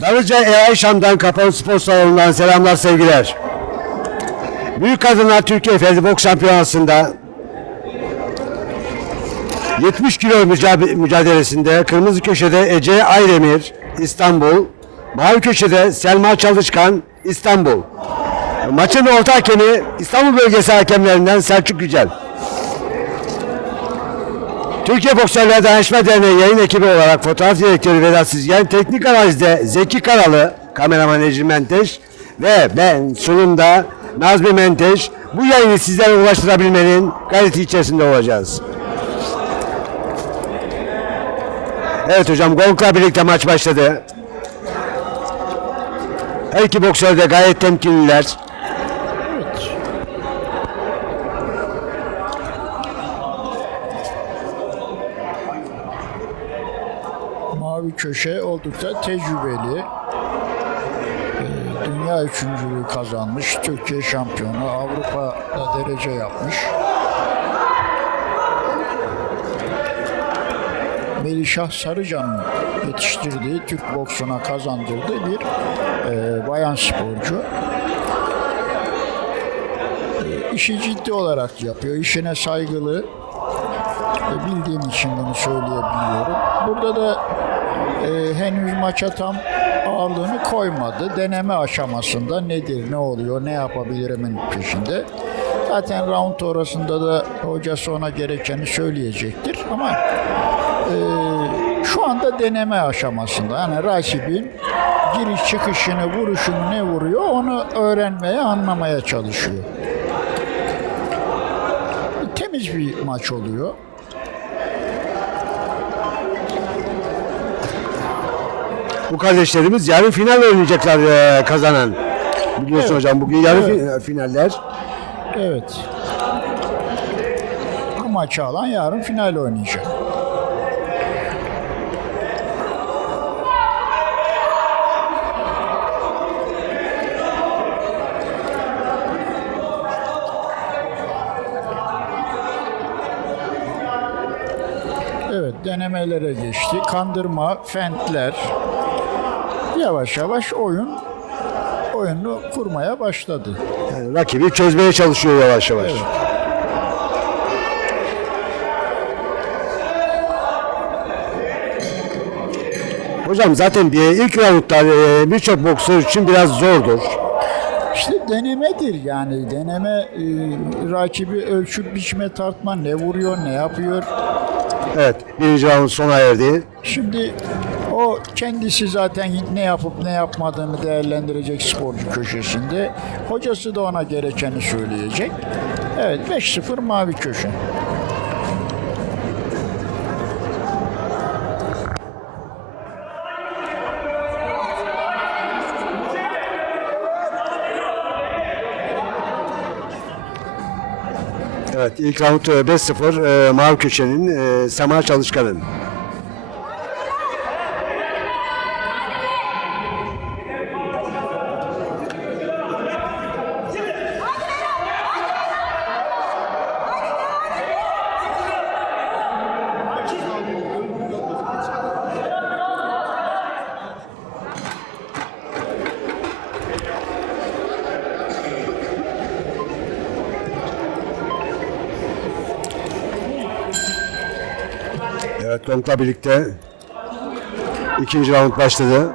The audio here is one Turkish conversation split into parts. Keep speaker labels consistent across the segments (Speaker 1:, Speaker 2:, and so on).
Speaker 1: Sarıca AI Şam'dan kapalı spor salonundan selamlar sevgiler. Büyük Kadınlar Türkiye Ferdi Boks Şampiyonası'nda 70 kilo müca- mücadelesinde kırmızı köşede Ece Aydemir İstanbul, mavi köşede Selma Çalışkan İstanbul. Maçın orta hakemi İstanbul bölgesi hakemlerinden Selçuk Yücel. Türkiye Boksörler Dayanışma Derneği yayın ekibi olarak fotoğraf direktörü Vedat Sizgen, teknik analizde Zeki Karalı, kameraman Ecri Menteş ve ben sunumda Nazmi Menteş bu yayını sizlere ulaştırabilmenin gayreti içerisinde olacağız. Evet hocam Gong'la birlikte maç başladı. Her iki boksör de gayet temkinliler.
Speaker 2: Evet. Mavi köşe oldukça tecrübeli. Ee, Dünya üçüncülüğü kazanmış. Türkiye şampiyonu. Avrupa'da derece yapmış. Melişah Sarıcan'ın yetiştirdiği, Türk boksuna kazandırdığı bir e, bayan sporcu. işi ciddi olarak yapıyor. İşine saygılı. E, Bildiğim için bunu söyleyebiliyorum. Burada da e, henüz maça tam ağırlığını koymadı. Deneme aşamasında nedir, ne oluyor, ne yapabilirimin peşinde. Zaten round orasında da hocası ona gerekeni söyleyecektir. Ama e, şu anda deneme aşamasında. Yani rakibin giriş çıkışını, vuruşunu ne vuruyor onu öğrenmeye, anlamaya çalışıyor temiz bir maç oluyor.
Speaker 1: Bu kardeşlerimiz yarın final oynayacaklar eee, kazanan. Biliyorsun
Speaker 2: Evet.
Speaker 1: hocam bugün yarın fi- finaller.
Speaker 2: Evet. Bu maçı alan yarın final oynayacak. Evet denemelere geçti. Kandırma, fentler. Yavaş yavaş oyun oyunu kurmaya başladı.
Speaker 1: Yani rakibi çözmeye çalışıyor yavaş yavaş.
Speaker 2: Evet.
Speaker 1: Hocam zaten bir ilk roundlar eee, birçok boksör için biraz zordur.
Speaker 2: İşte denemedir yani deneme e, rakibi ölçüp biçme tartma ne vuruyor ne yapıyor.
Speaker 1: Evet, birinci round sona erdi.
Speaker 2: Şimdi o kendisi zaten ne yapıp ne yapmadığını değerlendirecek sporcu köşesinde. Hocası da ona gerekeni söyleyecek. Evet 5-0 mavi köşe.
Speaker 1: Evet, ilk round eee, 5-0 eee, mavi köşenin eee, Sema Çalışkan'ın. Evet, Gong'la birlikte ikinci round başladı.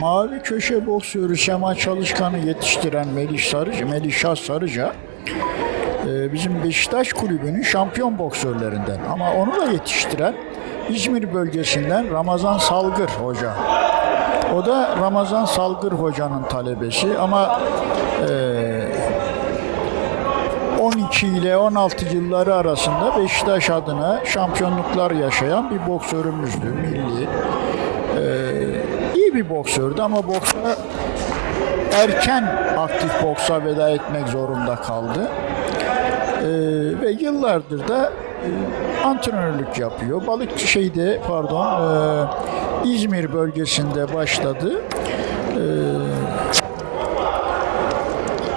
Speaker 2: Mavi köşe boksörü Sema Çalışkan'ı yetiştiren Melih Sarıca, Melihşah Sarıca e, bizim Beşiktaş kulübünün şampiyon boksörlerinden. Ama onu da yetiştiren İzmir bölgesinden Ramazan Salgır Hoca. O da Ramazan Salgır Hoca'nın talebesi ama e, 12 ile 16 yılları arasında Beşiktaş adına şampiyonluklar yaşayan bir boksörümüzdü, milli. İyi bir boksördü ama boksa erken aktif boksa veda etmek zorunda kaldı. Ee, ve yıllardır da e, antrenörlük yapıyor. Balık şeyde pardon e, İzmir bölgesinde başladı. Ee,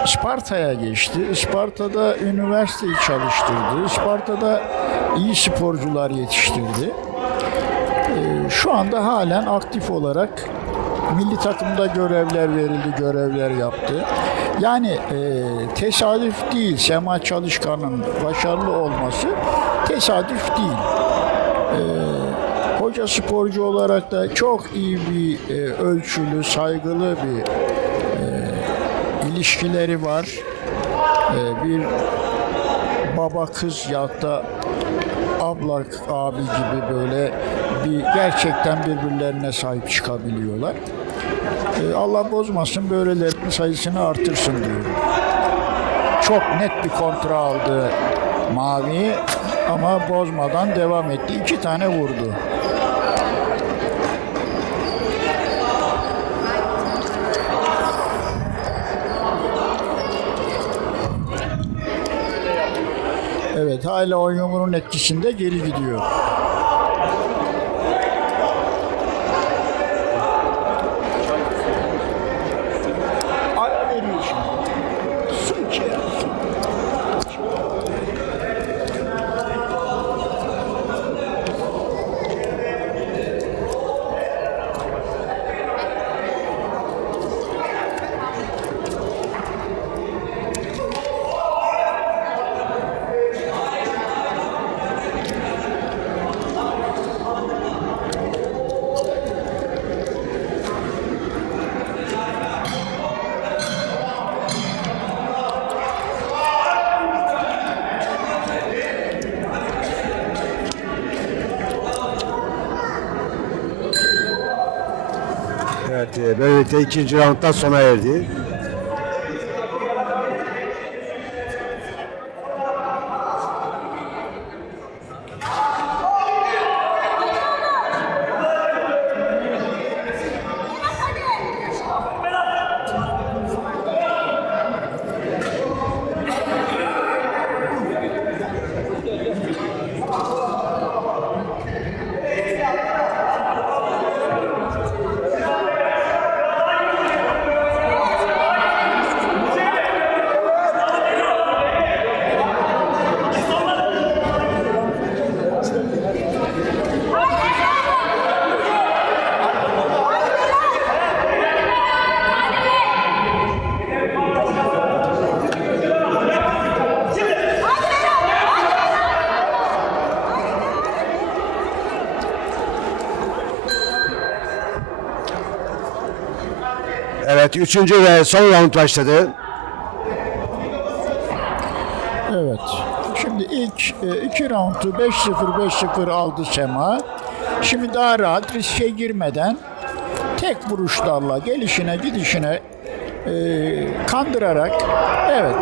Speaker 2: Isparta'ya geçti. Isparta'da üniversiteyi çalıştırdı. Isparta'da iyi sporcular yetiştirdi. Ee, Şu anda halen aktif olarak milli takımda görevler verildi, görevler yaptı. Yani e, tesadüf değil Sema Çalışkan'ın başarılı olması tesadüf değil. Hoca sporcu olarak da çok iyi bir e, ölçülü, saygılı bir e, ilişkileri var. E, bir baba kız ya da abla abi gibi böyle bir gerçekten birbirlerine sahip çıkabiliyorlar. E, Allah bozmasın böylelerinin sayısını artırsın diyorum. Çok net bir kontra aldı Mavi ama bozmadan devam etti. İki tane vurdu. Evet hala o etkisinde geri gidiyor.
Speaker 1: Evet, e, böylelikle ikinci rounddan sona erdi. Evet, üçüncü ve son round başladı.
Speaker 2: Evet. Şimdi ilk e, iki roundu 5-0 5-0 aldı Sema. Şimdi daha rahat riske girmeden tek vuruşlarla gelişine gidişine e, kandırarak evet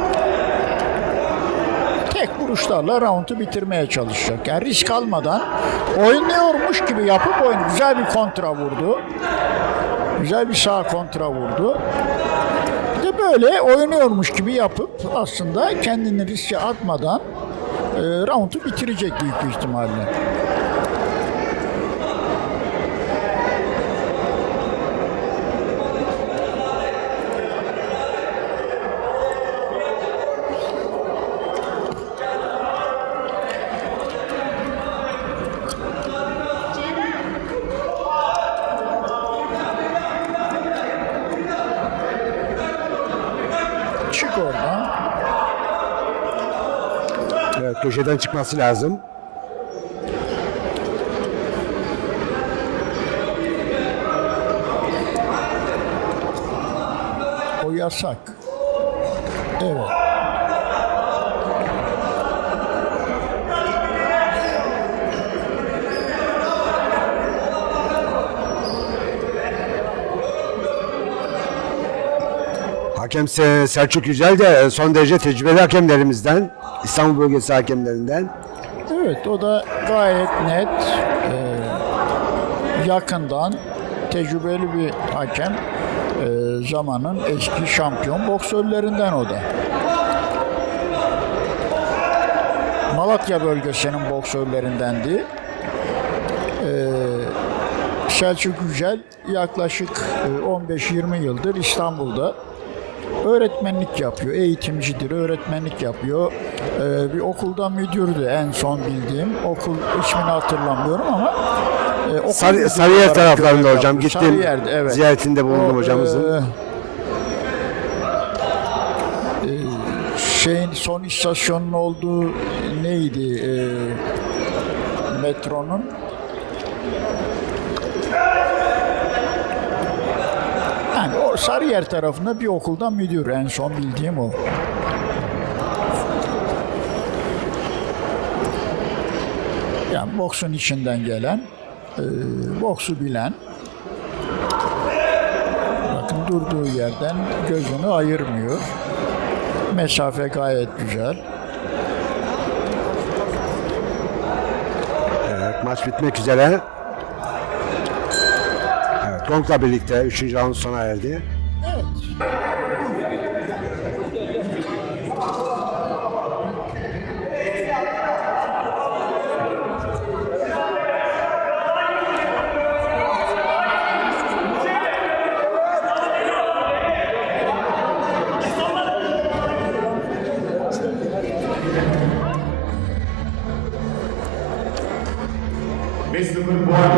Speaker 2: tek vuruşlarla roundu bitirmeye çalışacak. Yani risk almadan oynuyormuş gibi yapıp oyun güzel bir kontra vurdu. Güzel bir sağ kontra vurdu. De böyle oynuyormuş gibi yapıp aslında kendini riske atmadan e, roundu bitirecek büyük bir ihtimalle. Çık oradan.
Speaker 1: Evet, köşeden çıkması lazım.
Speaker 2: O yasak. Evet.
Speaker 1: Hakem Se- Selçuk Yücel de son derece tecrübeli hakemlerimizden, İstanbul bölgesi hakemlerinden.
Speaker 2: Evet o da gayet net e, yakından tecrübeli bir hakem E, zamanın eski şampiyon boksörlerinden o da. Malatya bölgesinin boksörlerindendi. E, Selçuk Yücel yaklaşık e, 15-20 yıldır İstanbul'da öğretmenlik yapıyor. Eğitimcidir, öğretmenlik yapıyor. Ee, bir okulda müdürdü en son bildiğim. Okul ismini hatırlamıyorum ama e, okul
Speaker 1: Sarı, Sarıyer taraflarında hocam.
Speaker 2: yapıyor.
Speaker 1: Gittim.
Speaker 2: Sarıyer'de, evet.
Speaker 1: Ziyaretinde bulundum
Speaker 2: O,
Speaker 1: hocamızın.
Speaker 2: e, e, şeyin son istasyonun olduğu neydi? E, metronun yani o Sarıyer tarafında bir okulda müdür en son bildiğim o. Yani boksun içinden gelen, e, boksu bilen, bakın durduğu yerden gözünü ayırmıyor. Mesafe gayet güzel.
Speaker 1: Evet, maç bitmek üzere. Gong'la birlikte 3. round sona erdi.
Speaker 2: Evet.
Speaker 3: ve 0 puan.